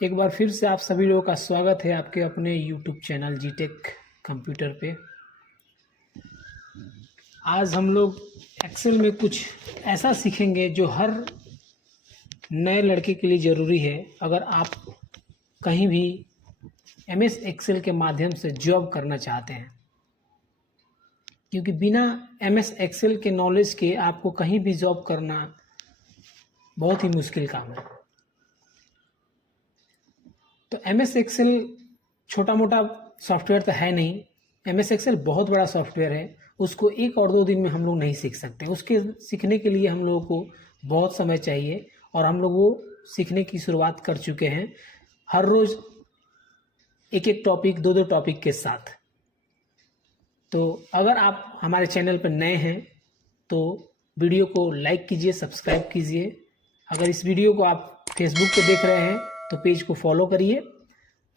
एक बार फिर से आप सभी लोगों का स्वागत है आपके अपने YouTube चैनल जीटेक कंप्यूटर पे। आज हम लोग एक्सेल में कुछ ऐसा सीखेंगे जो हर नए लड़के के लिए ज़रूरी है। अगर आप कहीं भी MS एक्सेल के माध्यम से जॉब करना चाहते हैं, क्योंकि बिना MS एक्सेल के नॉलेज के आपको कहीं भी जॉब करना बहुत ही मुश्किल काम है। तो MS एक्सेल छोटा मोटा सॉफ्टवेयर तो है नहीं, MS एक्सेल बहुत बड़ा सॉफ्टवेयर है। उसको 1 और 2 दिन में हम लोग नहीं सीख सकते। उसके सीखने के लिए हम लोगों को बहुत समय चाहिए और हम लोग वो सीखने की शुरुआत कर चुके हैं, हर रोज़ एक एक टॉपिक 2-2 टॉपिक के साथ। तो अगर आप हमारे चैनल पर नए हैं तो वीडियो को लाइक कीजिए, सब्सक्राइब कीजिए। अगर इस वीडियो को आप फेसबुक पे देख रहे हैं तो पेज को फॉलो करिए।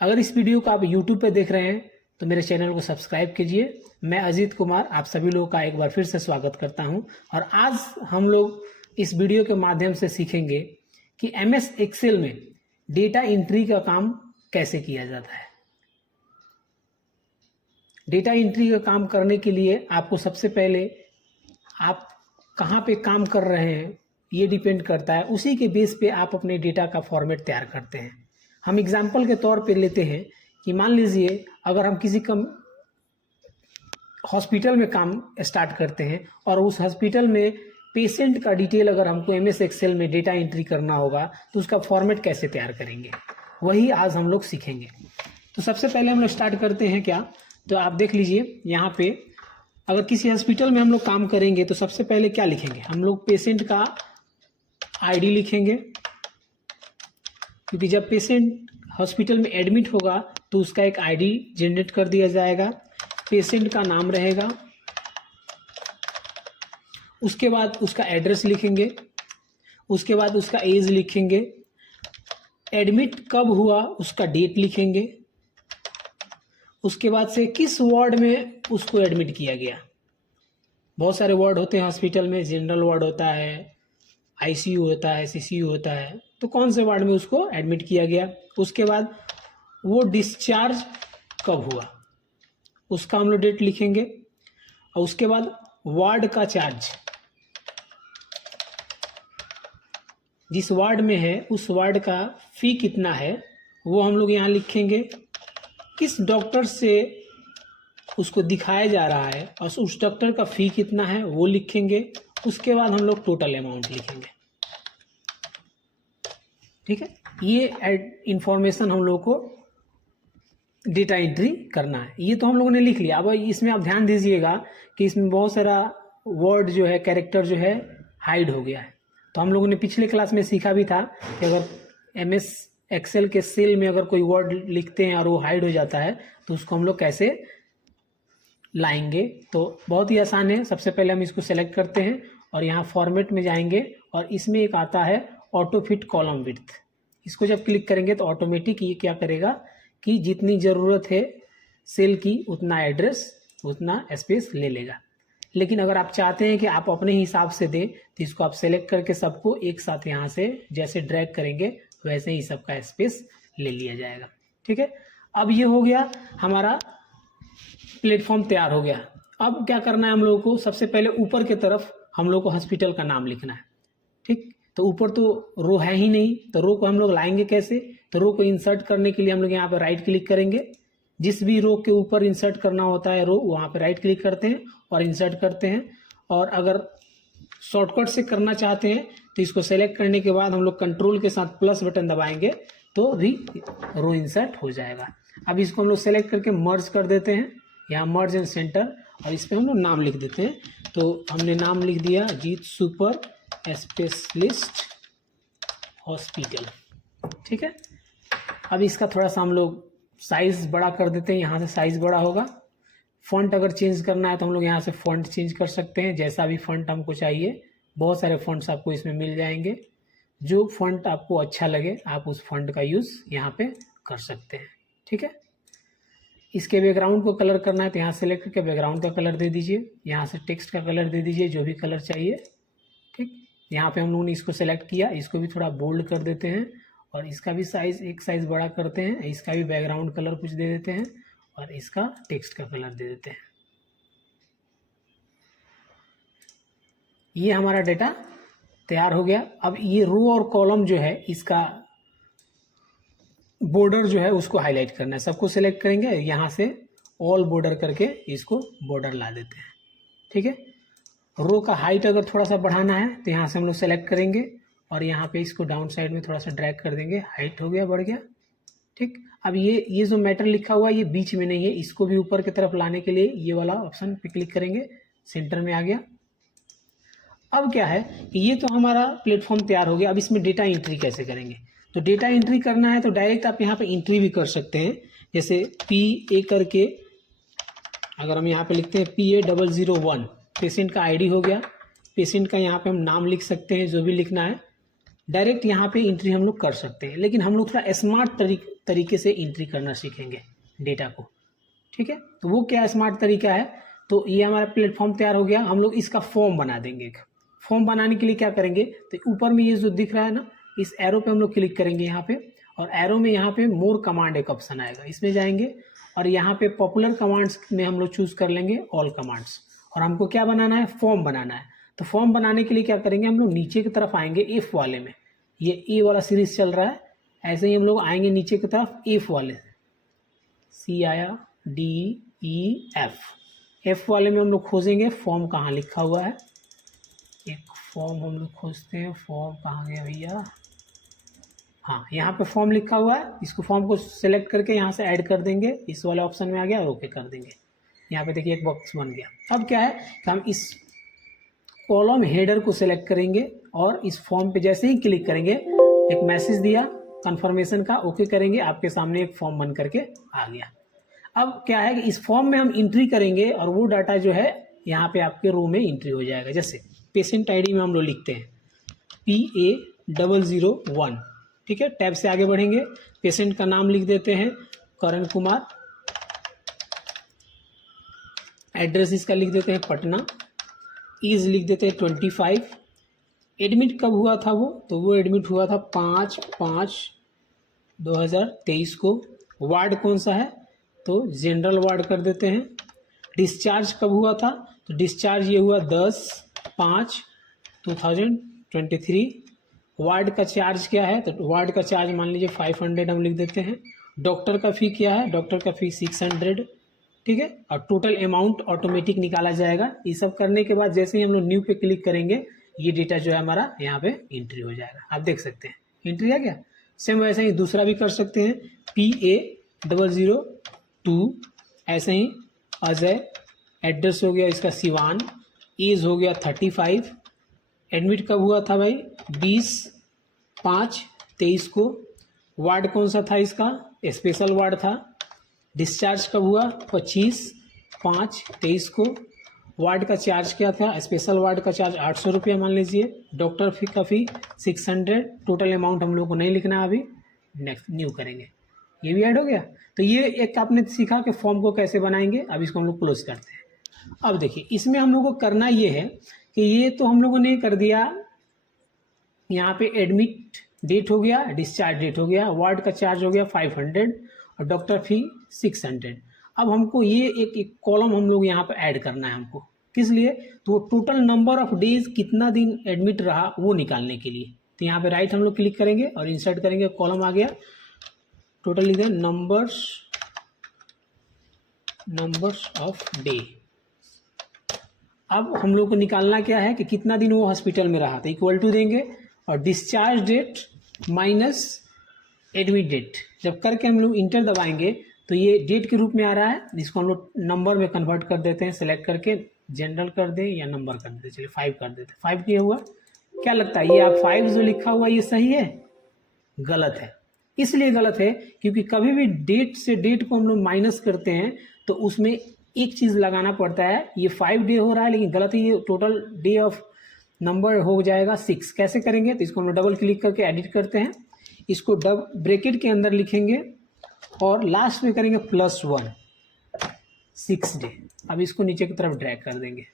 अगर इस वीडियो को आप यूट्यूब पे देख रहे हैं तो मेरे चैनल को सब्सक्राइब कीजिए। मैं अजीत कुमार आप सभी लोगों का एक बार फिर से स्वागत करता हूं और आज हम लोग इस वीडियो के माध्यम से सीखेंगे कि MS एक्सेल में डेटा एंट्री का काम कैसे किया जाता है। डेटा एंट्री का काम करने के लिए आपको सबसे पहले आप कहाँ पे काम कर रहे हैं ये डिपेंड करता है, उसी के बेस पे आप अपने डेटा का फॉर्मेट तैयार करते हैं। हम एग्जाम्पल के तौर पे लेते हैं कि मान लीजिए अगर हम किसी हॉस्पिटल में काम स्टार्ट करते हैं और उस हॉस्पिटल में पेशेंट का डिटेल अगर हमको MS एक्सेल में डेटा एंट्री करना होगा तो उसका फॉर्मेट कैसे तैयार करेंगे, वही आज हम लोग सीखेंगे। तो सबसे पहले हम लोग स्टार्ट करते हैं क्या, तो आप देख लीजिए यहाँ पे अगर किसी हॉस्पिटल में हम लोग काम करेंगे तो सबसे पहले क्या लिखेंगे, हम लोग पेशेंट का ID लिखेंगे, क्योंकि जब पेशेंट हॉस्पिटल में एडमिट होगा तो उसका एक ID जनरेट कर दिया जाएगा। पेशेंट का नाम रहेगा, उसके बाद उसका एड्रेस लिखेंगे, उसके बाद उसका एज लिखेंगे, एडमिट कब हुआ उसका डेट लिखेंगे, उसके बाद से किस वार्ड में उसको एडमिट किया गया। बहुत सारे वार्ड होते हैं हॉस्पिटल में, जनरल वार्ड होता है, ICU होता है, CCU होता है, तो कौन से वार्ड में उसको एडमिट किया गया। उसके बाद वो डिस्चार्ज कब हुआ उसका हम लोग डेट लिखेंगे और उसके बाद वार्ड का चार्ज, जिस वार्ड में है उस वार्ड का फी कितना है वो हम लोग यहाँ लिखेंगे, किस डॉक्टर से उसको दिखाया जा रहा है और उस डॉक्टर का फी कितना है वो लिखेंगे। उसके बाद हम लोग टोटल अमाउंट लिखेंगे। ठीक है, ये इंफॉर्मेशन हम लोग को डेटा एंट्री करना है। ये तो हम लोगों ने लिख लिया। अब इसमें आप ध्यान दीजिएगा कि इसमें बहुत सारा वर्ड जो है, कैरेक्टर जो है हाइड हो गया है। तो हम लोगों ने पिछले क्लास में सीखा भी था कि अगर MS एक्सेल के सेल में अगर कोई वर्ड लिखते हैं और वो हाइड हो जाता है तो उसको हम लोग कैसे लाएंगे। तो बहुत ही आसान है। सबसे पहले हम इसको सेलेक्ट करते हैं और यहाँ फॉर्मेट में जाएंगे और इसमें एक आता है ऑटो फिट कॉलम विड्थ। इसको जब क्लिक करेंगे तो ऑटोमेटिक ये क्या करेगा कि जितनी ज़रूरत है सेल की उतना एड्रेस उतना स्पेस ले लेगा। लेकिन अगर आप चाहते हैं कि आप अपने हिसाब से दें तो इसको आप सेलेक्ट करके सबको एक साथ यहाँ से जैसे ड्रैग करेंगे वैसे ही सबका स्पेस ले लिया जाएगा। ठीक है, अब ये हो गया हमारा प्लेटफॉर्म तैयार हो गया। अब क्या करना है हम लोगों को, सबसे पहले ऊपर की तरफ हम लोग को हॉस्पिटल का नाम लिखना है। ठीक, तो ऊपर तो रो है ही नहीं, तो रो को हम लोग लाएंगे कैसे, तो रो को इंसर्ट करने के लिए हम लोग यहाँ पे राइट क्लिक करेंगे। जिस भी रो के ऊपर इंसर्ट करना होता है रो, वहाँ पे राइट क्लिक करते हैं और इंसर्ट करते हैं। और अगर शॉर्टकट से करना चाहते हैं तो इसको सेलेक्ट करने के बाद हम लोग कंट्रोल के साथ प्लस बटन दबाएंगे तो भी रो इंसर्ट हो जाएगा। अब इसको हम लोग सेलेक्ट करके मर्ज कर देते हैं, यहाँ मर्ज एंड सेंटर, और इस पर हम लोग नाम लिख देते हैं। तो हमने नाम लिख दिया जीत सुपर स्पेशलिस्ट हॉस्पिटल। ठीक है, अब इसका थोड़ा सा हम लोग साइज बड़ा कर देते हैं, यहाँ से साइज बड़ा होगा। फॉन्ट अगर चेंज करना है तो हम लोग यहाँ से फॉन्ट चेंज कर सकते हैं, जैसा भी फॉन्ट हमको चाहिए। बहुत सारे फॉन्ट्स आपको इसमें मिल जाएंगे, जो फॉन्ट आपको अच्छा लगे आप उस फॉन्ट का यूज़ यहाँ पे कर सकते हैं। ठीक है, इसके बैकग्राउंड को कलर करना है तो यहाँ सेलेक्ट करके बैकग्राउंड का कलर दे दीजिए, यहाँ से टेक्स्ट का कलर दे दीजिए, जो भी कलर चाहिए। ठीक, यहाँ पे हम लोगों ने इसको सेलेक्ट किया, इसको भी थोड़ा बोल्ड कर देते हैं और इसका भी साइज एक साइज बड़ा करते हैं, इसका भी बैकग्राउंड कलर कुछ दे देते हैं और इसका टेक्स्ट का कलर दे देते हैं। ये हमारा डेटा तैयार हो गया। अब ये रो और कॉलम जो है इसका बॉर्डर जो है उसको हाईलाइट करना है। सबको सिलेक्ट करेंगे, यहाँ से ऑल बॉर्डर करके इसको बॉर्डर ला देते हैं। ठीक है, रो का हाइट अगर थोड़ा सा बढ़ाना है तो यहाँ से हम लोग सेलेक्ट करेंगे और यहाँ पे इसको डाउन साइड में थोड़ा सा ड्रैग कर देंगे, हाइट हो गया, बढ़ गया। ठीक, अब ये जो मैटर लिखा हुआ है ये बीच में नहीं है, इसको भी ऊपर की तरफ लाने के लिए ये वाला ऑप्शन पे क्लिक करेंगे, सेंटर में आ गया। अब क्या है कि ये तो हमारा प्लेटफॉर्म तैयार हो गया। अब इसमें डेटा एंट्री कैसे करेंगे? तो डेटा एंट्री करना है तो डायरेक्ट आप यहाँ पे एंट्री भी कर सकते हैं। जैसे PA करके अगर हम यहाँ पे लिखते हैं PA001, पेशेंट का आईडी हो गया, पेशेंट का यहाँ पे हम नाम लिख सकते हैं, जो भी लिखना है डायरेक्ट यहाँ पे एंट्री हम लोग कर सकते हैं। लेकिन हम लोग थोड़ा स्मार्ट तरीके से एंट्री करना सीखेंगे डेटा को। ठीक है, तो वो क्या स्मार्ट तरीका है? तो ये हमारा प्लेटफॉर्म तैयार हो गया। हम लोग इसका फॉर्म बना देंगे। फॉर्म बनाने के लिए क्या करेंगे, तो ऊपर में ये जो दिख रहा है ना, इस एरो पे हम लोग क्लिक करेंगे यहाँ पे, और एरो में यहाँ पे मोर कमांड एक ऑप्शन आएगा, इसमें जाएंगे और यहाँ पे पॉपुलर कमांड्स में हम लोग चूज कर लेंगे ऑल कमांड्स। और हमको क्या बनाना है? फॉर्म बनाना है। तो फॉर्म बनाने के लिए क्या करेंगे, हम लोग नीचे की तरफ आएंगे F वाले में, ये ए वाला सीरीज चल रहा है, ऐसे ही हम लोग आएंगे नीचे की तरफ F वाले, CIDEF वाले में हम लोग खोजेंगे फॉर्म कहाँ लिखा हुआ है। एक फॉर्म हम लोग खोजते हैं, फॉर्म कहाँ गया भैया? हाँ, यहाँ पे फॉर्म लिखा हुआ है। इसको फॉर्म को सिलेक्ट करके यहाँ से ऐड कर देंगे, इस वाले ऑप्शन में आ गया और ओके कर देंगे। यहाँ पे देखिए एक बॉक्स बन गया। अब क्या है कि हम इस कॉलम हेडर को सिलेक्ट करेंगे और इस फॉर्म पे जैसे ही क्लिक करेंगे एक मैसेज दिया कंफर्मेशन का, ओके करेंगे, आपके सामने एक फॉर्म बन करके आ गया। अब क्या है कि इस फॉर्म में हम एंट्री करेंगे और वो डाटा जो है यहाँ पे आपके रो में एंट्री हो जाएगा। जैसे पेशेंट आईडी में हम लोग लिखते हैं PA001। ठीक है, टैब से आगे बढ़ेंगे, पेशेंट का नाम लिख देते हैं करण कुमार, एड्रेस इसका लिख देते हैं पटना, एज लिख देते हैं 25, एडमिट कब हुआ था वो, तो वो एडमिट हुआ था 5/5/2023 को। वार्ड कौन सा है, तो जनरल वार्ड कर देते हैं। डिस्चार्ज कब हुआ था, तो डिस्चार्ज ये हुआ 10/5/2023। वार्ड का चार्ज क्या है, तो वार्ड का चार्ज मान लीजिए 500 हम लिख देते हैं। डॉक्टर का फ़ी क्या है, डॉक्टर का फ़ी 600। ठीक है, और टोटल अमाउंट ऑटोमेटिक निकाला जाएगा। ये सब करने के बाद जैसे ही हम लोग न्यू पे क्लिक करेंगे ये डेटा जो है हमारा यहाँ पे एंट्री हो जाएगा। आप देख सकते हैं एंट्री आ गया। सेम वैसे ही दूसरा भी कर सकते हैं, PA002, ऐसे ही अजय, एड्रेस हो गया इसका सिवान, एज हो गया 35, एडमिट कब हुआ था भाई 20/5/23 को। वार्ड कौन सा था इसका, स्पेशल वार्ड था। डिस्चार्ज कब हुआ 25/5/23 को। वार्ड का चार्ज क्या था, स्पेशल वार्ड का चार्ज 800 रुपया मान लीजिए। डॉक्टर फी का फी 600। टोटल अमाउंट हम लोग को नहीं लिखना है अभी, नेक्स्ट न्यू करेंगे, ये भी ऐड हो गया। तो ये एक आपने सीखा कि फॉर्म को कैसे बनाएंगे। अब इसको हम लोग क्लोज करते हैं। अब देखिए इसमें हम लोग को करना ये है कि ये तो हम लोगों ने कर दिया, यहाँ पे एडमिट डेट हो गया, डिस्चार्ज डेट हो गया, वार्ड का चार्ज हो गया 500 और डॉक्टर फी 600। अब हमको ये एक कॉलम हम लोग यहाँ पे ऐड करना है हमको, किस लिए, तो टोटल नंबर ऑफ डेज कितना दिन एडमिट रहा वो निकालने के लिए। तो यहाँ पे राइट हम लोग क्लिक करेंगे और इंसर्ट करेंगे, कॉलम आ गया, टोटल लिख दें नंबर्स ऑफ डे। अब हम लोग को निकालना क्या है कि कितना दिन वो हॉस्पिटल में रहा, तो इक्वल टू देंगे और discharge date minus admit date. जब करके हम लोग इंटर दबाएंगे तो ये डेट के रूप में आ रहा है, इसको हम लोग नंबर में कन्वर्ट कर देते हैं, सेलेक्ट करके जनरल कर दें या नंबर कर देते, चलिए 5 कर देते। 5 क्या हुआ, क्या लगता है ये आप 5 जो लिखा हुआ ये सही है, गलत है। इसलिए गलत है क्योंकि कभी भी डेट से डेट को हम लोग माइनस करते हैं तो उसमें एक चीज़ लगाना पड़ता है। ये 5 डे हो रहा है लेकिन गलत है, ये टोटल डे ऑफ नंबर हो जाएगा 6। कैसे करेंगे, तो इसको हम लोग डबल क्लिक करके एडिट करते हैं, इसको ब्रैकेट के अंदर लिखेंगे और लास्ट में करेंगे +1, 6 डे। अब इसको नीचे की तरफ ड्रैग कर देंगे,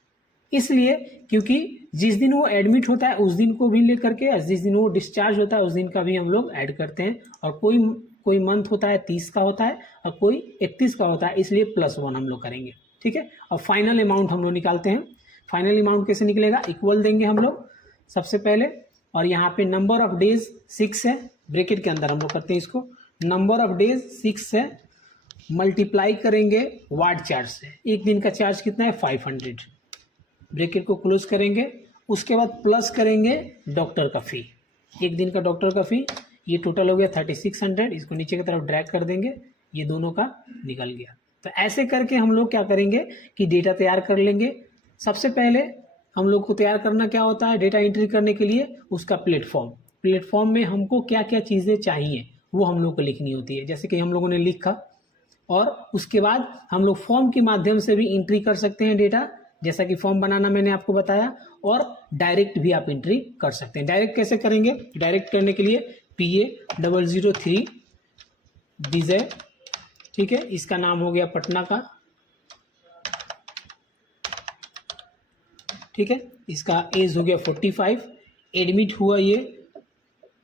इसलिए क्योंकि जिस दिन वो एडमिट होता है उस दिन को भी लेकर के, जिस दिन वो डिस्चार्ज होता है उस दिन का भी हम लोग ऐड करते हैं। और कोई मंथ होता है 30 का होता है और कोई 31 का होता है, इसलिए +1 हम लोग करेंगे। ठीक है, और फाइनल अमाउंट हम लोग निकालते हैं। फाइनल अमाउंट कैसे निकलेगा, इक्वल देंगे हम लोग सबसे पहले, और यहाँ पे नंबर ऑफ डेज 6 है, ब्रैकेट के अंदर हम लोग करते हैं इसको, नंबर ऑफ डेज 6 है, मल्टीप्लाई करेंगे वार्ड चार्ज से। एक दिन का चार्ज कितना है 500, ब्रैकेट को क्लोज करेंगे, उसके बाद प्लस करेंगे डॉक्टर का फी, एक दिन का डॉक्टर का फी, ये टोटल हो गया 3600, इसको नीचे की तरफ ड्रैग कर देंगे, ये दोनों का निकल गया। तो ऐसे करके हम लोग क्या करेंगे कि डेटा तैयार कर लेंगे। सबसे पहले हम लोग को तैयार करना क्या होता है डेटा एंट्री करने के लिए, उसका प्लेटफॉर्म में हमको क्या क्या चीज़ें चाहिए वो हम लोग को लिखनी होती है। जैसे कि हम लोगों ने लिखा, और उसके बाद हम लोग फॉर्म के माध्यम से भी एंट्री कर सकते हैं डेटा, जैसा कि फॉर्म बनाना मैंने आपको बताया, और डायरेक्ट भी आप एंट्री कर सकते हैं। डायरेक्ट कैसे करेंगे, डायरेक्ट करने के लिए PA003 विजय, ठीक है, इसका नाम हो गया पटना का, ठीक है, इसका एज हो गया 45, एडमिट हुआ ये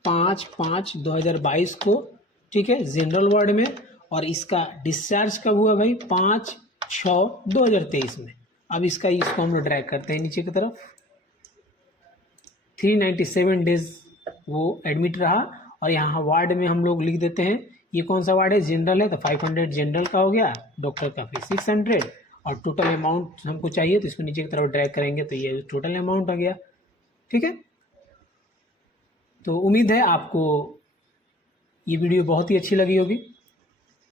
5/5/2022 को, ठीक है, जनरल वार्ड में, और इसका डिस्चार्ज कब हुआ भाई 5/6/2023 में। अब इसको हम लोग ड्रैग करते हैं नीचे की तरफ, 397 डेज वो एडमिट रहा, और यहाँ वार्ड में हम लोग लिख देते हैं, ये कौन सा वार्ड है, जनरल है, तो 500 जनरल का हो गया, डॉक्टर का फिर 600, और टोटल अमाउंट हमको चाहिए तो इसको नीचे की तरफ ड्रैग करेंगे तो ये टोटल अमाउंट आ गया। ठीक है, तो उम्मीद है आपको ये वीडियो बहुत ही अच्छी लगी होगी।